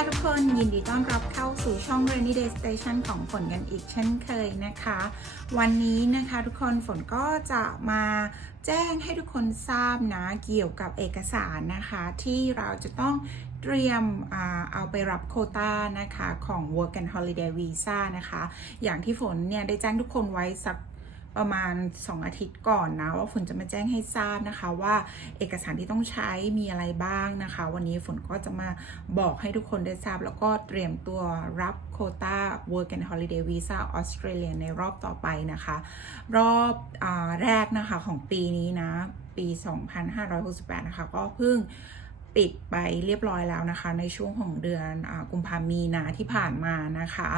ค่ะทุกคนยินดีต้อนรับเข้าสู่ช่อง Rainy Day Station ของฝนกันอีกเช่นเคยนะคะ วันนี้นะคะทุกคนฝนก็จะมาแจ้งให้ทุกคนทราบนะเกี่ยวกับเอกสารนะคะ ที่เราจะต้องเตรียมเอาไปรับโคต้านะคะของ Work and Holiday Visa นะคะ อย่างที่ฝนเนี่ยได้แจ้งทุกคนไว้สัก ประมาณ 2 อาทิตย์ก่อนนะว่าฝนจะมาแจ้งให้ทราบนะคะว่าเอกสารที่ต้องใช้มีอะไรบ้างนะคะ วันนี้ฝนก็จะมาบอกให้ทุกคนได้ทราบ แล้วก็เตรียมตัวรับโควต้า Work and Holiday Visa ออสเตรเลียในรอบต่อไปนะคะ รอบอแรกนะคะของปีนี้นะ ปี 2568 นะคะ ก็เพิ่ง ปิดไปเรียบร้อยแล้วนะคะ ในช่วงของเดือนอกุมภามีนาที่ผ่านมานะคะ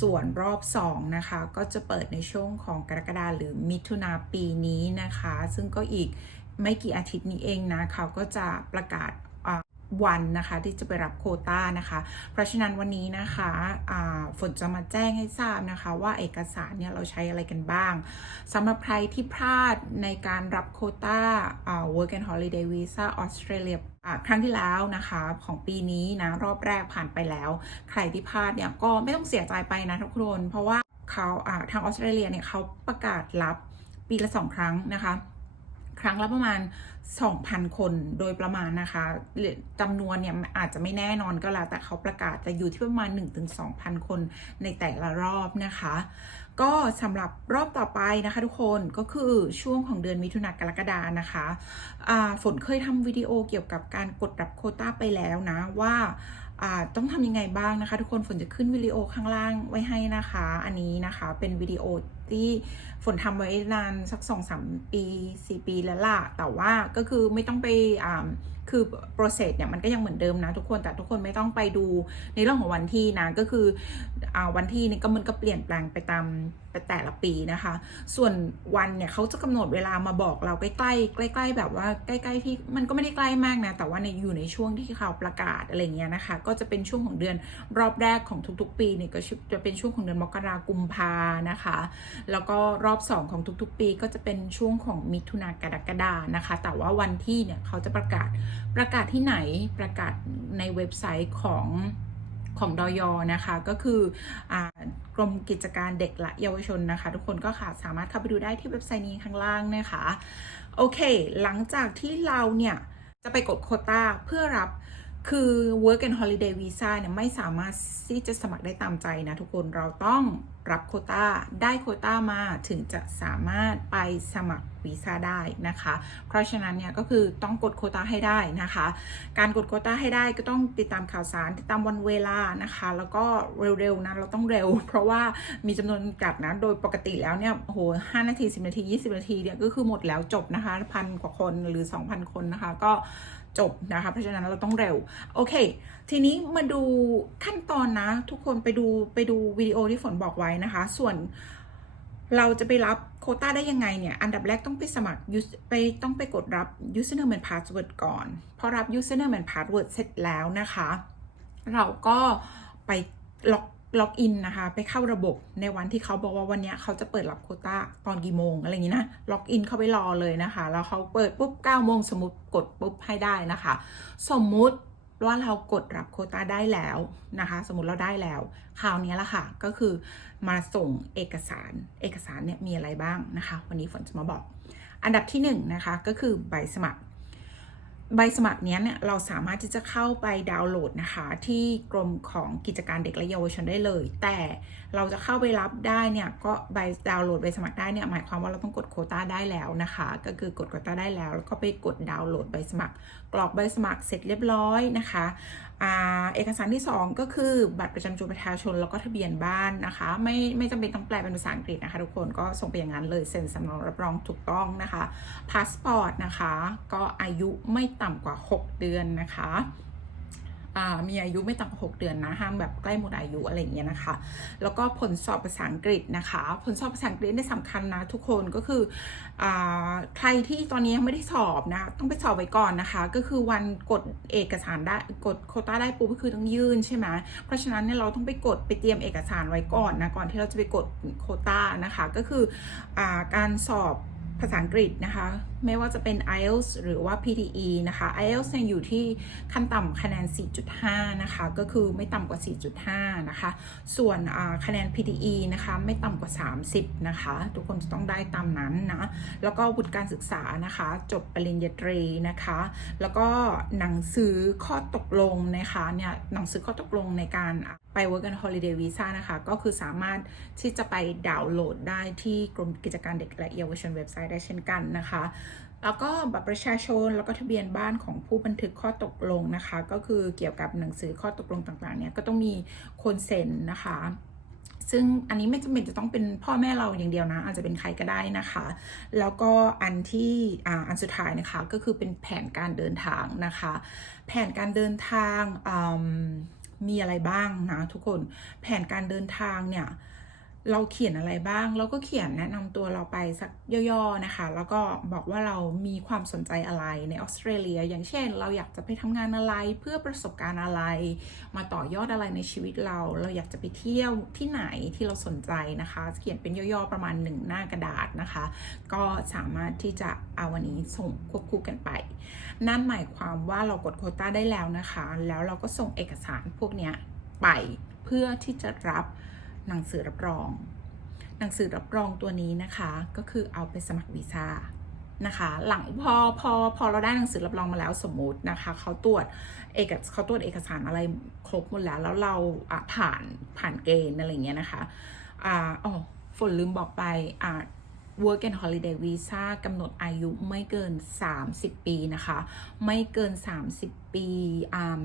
ส่วนรอบ2นะคะก็จะเปิดในช่วงของกรกฎาหรือมิถุนาปีนี้นะคะ ซึ่งก็อีกไม่กี่อาทิตย์นี้เองนะเขาก็จะประกาศวันนะคะที่จะไปรับโคต้านะคะ เพราะฉะนั้นวันนี้นะคะฝนจะมาแจ้งให้ทราบนะคะ ว่าเอกสารเนี่ยเราใช้อะไรกันบ้างสำหรับใครที่พลาดในการรับโคต้าอ่า Work and Holiday Visa ออสเตรเลีย ครั้งที่แล้วนะคะของปีนี้นะรอบแรกผ่านไปแล้ว ใครที่พลาดเนี่ยก็ไม่ต้องเสียใจไปนะทุกคนเพราะว่าเขาอ่าทางออสเตรเลียเนี่ยเขาประกาศรับปีละสองครั้งนะคะ ครั้งละประมาณ 2,000 คนโดยประมาณนะคะจำนวนเนี่ยอาจจะไม่แน่นอนก็แล้ว แต่เขาประกาศจะอยู่ที่ประมาณ 1-2,000 คนในแต่ละรอบนะคะ ก็สำหรับรอบต่อไปนะคะทุกคนก็คือช่วงของเดือนมิถุนายนกรกฎานะคะฝนเคยทำวิดีโอเกี่ยวกับการกดรับโคต้าไปแล้วนะว่าต้องทำยังไงบ้างนะคะ ทุกคนฝนจะขึ้นวิดีโอข้างล่างไว้ให้นะคะ อันนี้นะคะเป็นวิดีโอ ที่ฝนทำไว้นานสักสองสามปี4ปีแล้วล่ะ แต่ว่าก็คือไม่ต้องไปอ่าคือ process เนี่ยมันก็ยังเหมือนเดิมนะทุกคนแต่ทุกคนไม่ต้องไปดูในเรื่องของวันที่นะก็คืออาวันที่นี่ก็มันก็เปลี่ยนแปลงไปตาม แต่ละปีนะคะ ส่วนวันเนี่ยเขาจะกำหนดเวลามาบอกเราใกล้ๆใกล้ๆแบบว่าใกล้ๆที่มันก็ไม่ได้ใกล้มากนะ แต่ว่าในอยู่ในช่วงที่เขาประกาศอะไรเงี้ยนะคะ ก็จะเป็นช่วงของเดือนรอบแรกของทุกๆ ปีเนี่ยก็จะเป็นช่วงของเดือนมกรากุมภานะคะ แล้วก็รอบ 2 ของทุกๆ ปีก็จะเป็นช่วงของมิถุนากรกฎานะคะ แต่ว่าวันที่เนี่ยเขาจะประกาศประกาศที่ไหนประกาศในเว็บไซต์ของ ของดอยอนะคะก็คืออกรมกิจการเด็กและเยาวชนนะคะ ทุกคนก็ค่ะสามารถเข้าไปดูได้ที่เว็บไซต์นี้ข้างล่างนะคะโอเค หลังจากที่เราเนี่ยจะไปกดโคต้าเพื่อรับคือ Work and Holiday Visa เนี่ยไม่สามารถที่จะสมัครได้ตามใจนะทุกคนเราต้อง รับโควต้าได้โคต้ามาถึงจะสามารถไปสมัครวีซ่าได้นะคะ เพราะฉะนั้นเนี่ยก็คือต้องกดโคต้าให้ได้นะคะ การกดโคต้าให้ได้ก็ต้องติดตามข่าวสารติดตามวันเวลานะคะ แล้วก็เร็วๆนะเราต้องเร็ว เพราะว่ามีจำนวนจำกัดนะโดยปกติแล้วเนี่ยโหห้านาทีสิบนาทียี่สิบนาทีเนี่ยก็คือหมดแล้วจบนะคะพันกว่าคนหรือ2,000คนนะคะก็จบนะคะ เพราะฉะนั้นเราต้องเร็ว โอเค ทีนี้มาดูขั้นตอนนะ ทุกคนไปดูไปดูวิดีโอที่ฝนบอกไว้นะคะ ส่วนเราจะไปรับโคต้าได้ยังไงเนี่ย อันดับแรกต้องไปสมัครไปต้องไปกดรับ username and password ก่อน พอรับ username and password เสร็จแล้วนะคะ เราก็ไปล็อกล็อกอินนะคะ ไปเข้าระบบในวันที่เขาบอกว่าวันนี้เขาจะเปิดรับโคต้าตอนกี่โมงอะไรอย่างนี้นะ ล็อกอินเข้าไปรอเลยนะคะ แล้วเขาเปิดปุ๊บ9โมงสมมติกดปุ๊บให้ได้นะคะ สมมุติ ว่าเรากดรับโคต้าได้แล้วนะคะ สมมติเราได้แล้ว คราวนี้ละค่ะ ก็คือมาส่งเอกสาร เอกสารเนี่ยมีอะไรบ้างนะคะ วันนี้ฝนจะมาบอก อันดับที่หนึ่งนะคะก็คือใบสมัคร ใบสมัครเนี้ยเนี่ยเราสามารถที่จะเข้าไปดาวน์โหลดนะคะ ที่กรมของกิจการเด็กและเยาวชนได้เลย แต่ เราจะเข้าไปรับได้เนี่ยก็ใบดาวน์โหลดใบสมัครได้เนี่ยหมายความว่าเราต้องกดโคต้าได้แล้วนะคะ ก็คือกดโคต้าได้แล้ว แล้วก็ไปกดดาวน์โหลดใบสมัคร กรอกใบสมัครเสร็จเรียบร้อยนะคะอ่าเอกสารที่ 2 ก็คือบัตรประจำตัวประชาชนแล้วก็ทะเบียนบ้านนะคะ ไม่ไม่จำเป็นต้องแปลเป็นภาษาอังกฤษนะคะทุกคนก็ส่งไปอย่างนั้นเลยเซ็นสำเนารับรองถูกต้องนะคะพาสปอร์ตนะคะ ก็อายุไม่ต่ำกว่า 6 เดือนนะคะ มีอายุไม่ต่ำกว่า6เดือนนะห้ามแบบใกล้หมดอายุอะไรอย่างเงี้ยนะคะ แล้วก็ผลสอบภาษาอังกฤษนะคะ ผลสอบภาษาอังกฤษเนี่ยสำคัญนะทุกคนก็คืออใครที่ตอนนี้ยังไม่ได้สอบนะต้องไปสอบไว้ก่อนนะคะ ก็คือวันกดเอกสารได้กดโคต้าได้ปุ๊บก็คือต้องยื่นใช่ไหมเพราะฉะนั้นเนี่ยเราต้องไปกดไปเตรียมเอกสารไว้ก่อนนะก่อนที่เราจะไปกดโคต้านะคะ ก็คืออการสอบภาษาอังกฤษนะคะ ไม่ว่าจะเป็น IELTS หรือว่า PTE นะคะ IELTS เนี่ยอยู่ที่ขั้นต่ำคะแนน 4.5 นะคะ ก็คือไม่ต่ำกว่า 4.5 นะคะ ส่วนคะแนน PTE นะคะไม่ต่ำกว่า 30 นะคะ ทุกคนจะต้องได้ตามนั้นนะ แล้วก็วุฒิการศึกษานะคะ จบปริญญาตรีนะคะ แล้วก็หนังสือข้อตกลงนะคะเนี่ยหนังสือข้อตกลงในการไป work and holiday visa นะคะ ก็คือสามารถที่จะไปดาวน์โหลดได้ที่กรมกิจการเด็กและเยาวชนเว็บไซต์ได้เช่นกันนะคะ แล้วก็บัตรประชาชนแล้วก็ทะเบียนบ้านของผู้บันทึกข้อตกลงนะคะ ก็คือเกี่ยวกับหนังสือข้อตกลงต่างๆเนี่ยก็ต้องมีคนเซ็นนะคะซึ่งอันนี้ไม่จำเป็นจะต้องเป็นพ่อแม่เราอย่างเดียวนะ อาจจะเป็นใครก็ได้นะคะ แล้วก็อันที่อ่าอันสุดท้ายนะคะก็คือเป็นแผนการเดินทางนะคะ แผนการเดินทางมมีอะไรบ้างนะทุกคนแผนการเดินทางเนี่ย เราเขียนอะไรบ้าง เราก็เขียนแนะนำตัวเราไปสักย่อๆนะคะ แล้วก็บอกว่าเรามีความสนใจอะไรในออสเตรเลีย อย่างเช่น เราอยากจะไปทำงานอะไรเพื่อประสบการณ์อะไร มาต่อยอดอะไรในชีวิตเรา เราอยากจะไปเที่ยวที่ไหนที่เราสนใจนะคะ เขียนเป็นย่อๆประมาณหนึ่งหน้ากระดาษนะคะ ก็สามารถที่จะเอาวันนี้ส่งควบคู่กันไป นั่นหมายความว่าเรากดโคต้าได้แล้วนะคะ แล้วเราก็ส่งเอกสารพวกเนี้ยไปเพื่อที่จะรับ หนังสือรับรอง หนังสือรับรองตัวนี้นะคะก็คือเอาไปสมัครวีซ่านะคะ หลังพอพอพอเราได้หนังสือรับรองมาแล้วสมมุตินะคะเขาตรวจเอกเขาตรวจเอกสารอะไรครบหมดแล้วแล้วเราผ่านผ่านเกณฑ์อะไรเงี้ยนะคะอ่าอ๋อฝนลืมบอกไปอ่า Work and Holiday Visa กำหนดอายุไม่เกิน 30 ปีนะคะ ไม่เกิน 30 ปีอ่า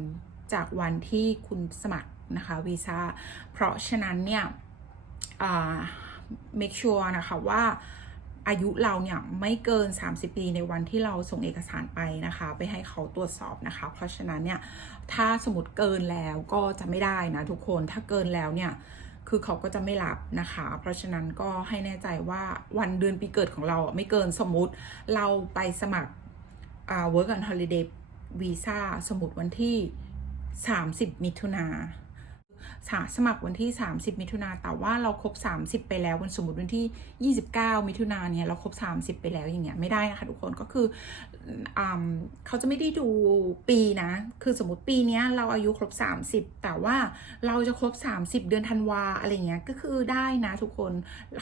จากวันที่คุณสมัคร นะคะวีซ่าเพราะฉะนั้นเนี่ย make sure นะคะว่าอายุเราเนี่ยไม่เกิน 30 ปีในวันที่เราส่งเอกสารไปนะคะ ไปให้เขาตรวจสอบนะคะ เพราะฉะนั้นเนี่ยถ้าสมมติเกินแล้วก็จะไม่ได้นะทุกคนถ้าเกินแล้วเนี่ยคือเขาก็จะไม่รับนะคะ เพราะฉะนั้นก็ให้แน่ใจว่าวันเดือนปีเกิดของเราไม่เกินสมมติเราไปสมัครอ่า work and holiday visa สมมติวันที่ 30 มิถุนา สาสมัครวันที่ 30 มิถุนาแต่ว่าเราครบ 30 ไปแล้ววันสมมติวันที่ 29 มิถุนาเนี่ยเราครบ 30 ไปแล้วอย่างเงี้ยไม่ได้นะคะทุกคนก็คืออเขาจะไม่ได้ดูปีนะ คือสมมติปีนี้เราอายุครบ 30 แต่ว่าเราจะครบ 30 เดือนธันวาอะไรเงี้ยก็คือได้นะทุกคน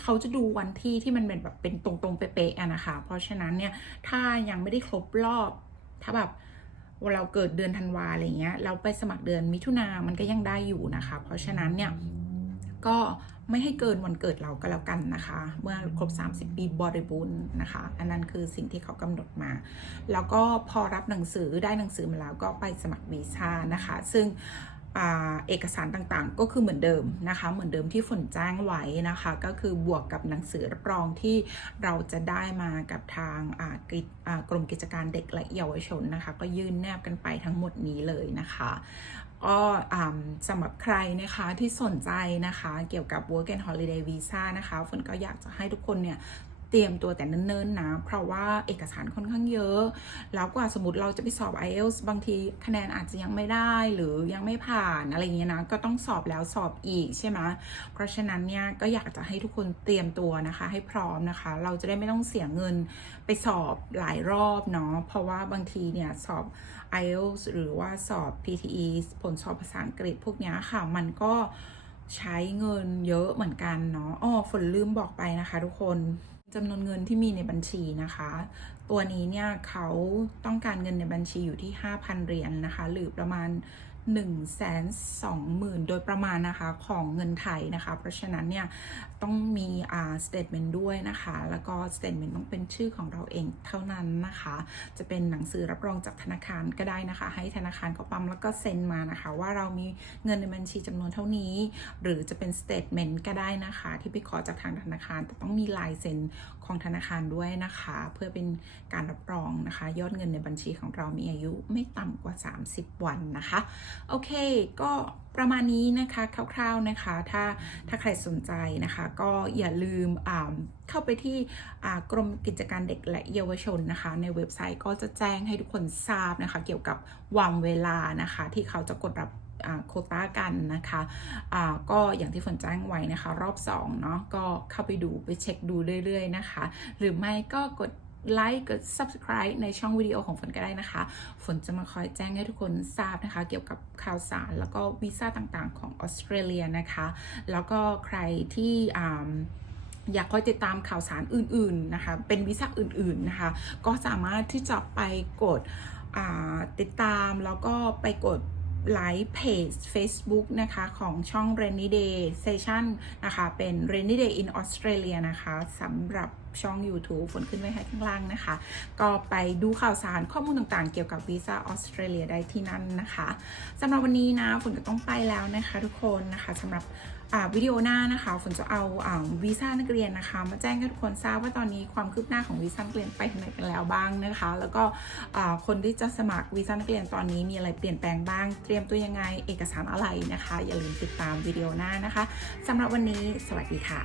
เขาจะดูวันที่ที่มันเป็นแบบเป็นตรงๆเป๊ะๆนะคะ เพราะฉะนั้นเนี่ยถ้ายังไม่ได้ครบรอบถ้าแบบ เราเกิดเดือนธันวาอะไรเงี้ย เราไปสมัครเดือนมิถุนามันก็ยังได้อยู่นะคะ เพราะฉะนั้นเนี่ยก็ไม่ให้เกินวันเกิดเราก็แล้วกันนะคะ เมื่อครบ 30 ปีบริบูรณ์นะคะ อันนั้นคือสิ่งที่เขากำหนดมา แล้วก็พอรับหนังสือได้หนังสือมาแล้วก็ไปสมัครวีซ่านะคะ ซึ่ง เอกสารต่างๆ ก็คือเหมือนเดิมนะคะ เหมือนเดิมที่ฝนแจ้งไว้นะคะ ก็คือบวกกับหนังสือรับรองที่เราจะได้มากับทางกรมกิจการเด็กและเยาวชนนะคะ ก็ยื่นแนบกันไปทั้งหมดนี้เลยนะคะก็สำหรับใครนะคะที่สนใจนะคะ เกี่ยวกับ Work and Holiday Visa นะคะฝนก็อยากจะให้ทุกคนเนี่ย เตรียมตัวแต่เนิ่นๆนะ เพราะว่าเอกสารค่อนข้างเยอะ แล้วกว่าสมมติเราจะไปสอบ IELTS บางทีคะแนนอาจจะยังไม่ได้หรือยังไม่ผ่านอะไรเงี้ยนะ ก็ต้องสอบแล้วสอบอีกใช่ไหมเพราะฉะนั้นเนี่ยก็อยากจะให้ทุกคนเตรียมตัวนะคะ ให้พร้อมนะคะ เราจะได้ไม่ต้องเสียเงินไปสอบหลายรอบเนาะ เพราะว่าบางทีเนี่ยสอบ IELTS หรือว่าสอบ PTE ผลสอบภาษาอังกฤษพวกนี้ค่ะ มันก็ ใช้เงินเยอะเหมือนกันเนาะอ๋อฝนลืมบอกไปนะคะทุกคนจำนวนเงินที่มีในบัญชีนะคะ ตัวนี้เนี่ยเขาต้องการเงินในบัญชีอยู่ที่ 5,000 เหรียญนนะคะ หรือประมาณ 1 2 0 0 0 0 โดยประมาณนะคะของเงินไทยนะคะ เพราะฉะนั้นเนี่ยต้องมีอ่า statement ด้วยนะคะ แล้วก็ statement ต้องเป็นชื่อของเราเองเท่านั้นนะคะ จะเป็นหนังสือรับรองจากธนาคารก็ได้นะคะ ให้ธนาคารเขาปั๊มแล้วก็เซ็นมานะคะ ว่าเรามีเงินในบัญชีจำนวนเท่านี้ หรือจะเป็น statement ก็ได้นะคะ ที่ไปขอจากทางธนาคารแต่ต้องมีลายเซ็นของธนาคารด้วยนะคะ เพื่อเป็นการรับรองนะคะ ยอดเงินในบัญชีของเรามีอายุไม่ต่ำกว่า 30 วันนะคะโอเค ก็ประมาณนี้นะคะคร่าวๆนะคะ ถ้าถ้าใครสนใจนะคะ ก็อย่าลืมเข้าไปที่กรมกิจการเด็กและเยาวชนนะคะ ในเว็บไซต์ก็จะแจ้งให้ทุกคนทราบนะคะ เกี่ยวกับวันเวลานะคะ ที่เขาจะกดรับโควต้ากันนะคะอ่าก็อย่างที่ฝนแจ้งไว้นะคะ รอบ2เนาะก็เข้าไปดูไปเช็คดูเรื่อยๆนะคะ หรือไม่ก็กด ไลค์กด subscribe ในช่องวิดีโอของฝนก็ได้นะคะ ฝนจะมาคอยแจ้งให้ทุกคนทราบนะคะ เกี่ยวกับข่าวสารแล้วก็วีซ่าต่างๆของออสเตรเลียนะคะ แล้วก็ใครที่อยากคอยติดตามข่าวสารอื่นๆนะคะ เป็นวีซ่าอื่นๆนะคะ ก็สามารถที่จะไปกดติดตามแล้วก็ไปกดไลค์เพจ Facebook นะคะของช่อง Rainy Day Station นะคะ เป็น Rainy Day in Australia นะคะสำหรับ ช่อง YouTube ฝนขึ้นไว้ให้ข้างล่างนะคะ ก็ไปดูข่าวสารข้อมูลต่างๆ เกี่ยวกับวีซ่าออสเตรเลียได้ที่นั่นนะคะสำหรับวันนี้นะฝนก็ต้องไปแล้วนะคะทุกคนนะคะสำหรับวิดีโอหน้านะคะฝนจะเอาอาวีซ่านักเรียนนะคะ มาแจ้งให้ทุกคนทราบว่าตอนนี้ความคืบหน้าของวีซ่านักเรียนไปถึงไหนกันแล้วบ้างนะคะ แล้วก็คนที่จะสมัครวีซ่านักเรียนตอนนี้มีอะไรเปลี่ยนแปลงบ้าง เตรียมตัวยังไงเอกสารอะไรนะคะ อย่าลืมติดตามวิดีโอหน้านะคะสำหรับวันนี้ สวัสดีค่ะ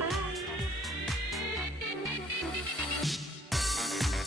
บาย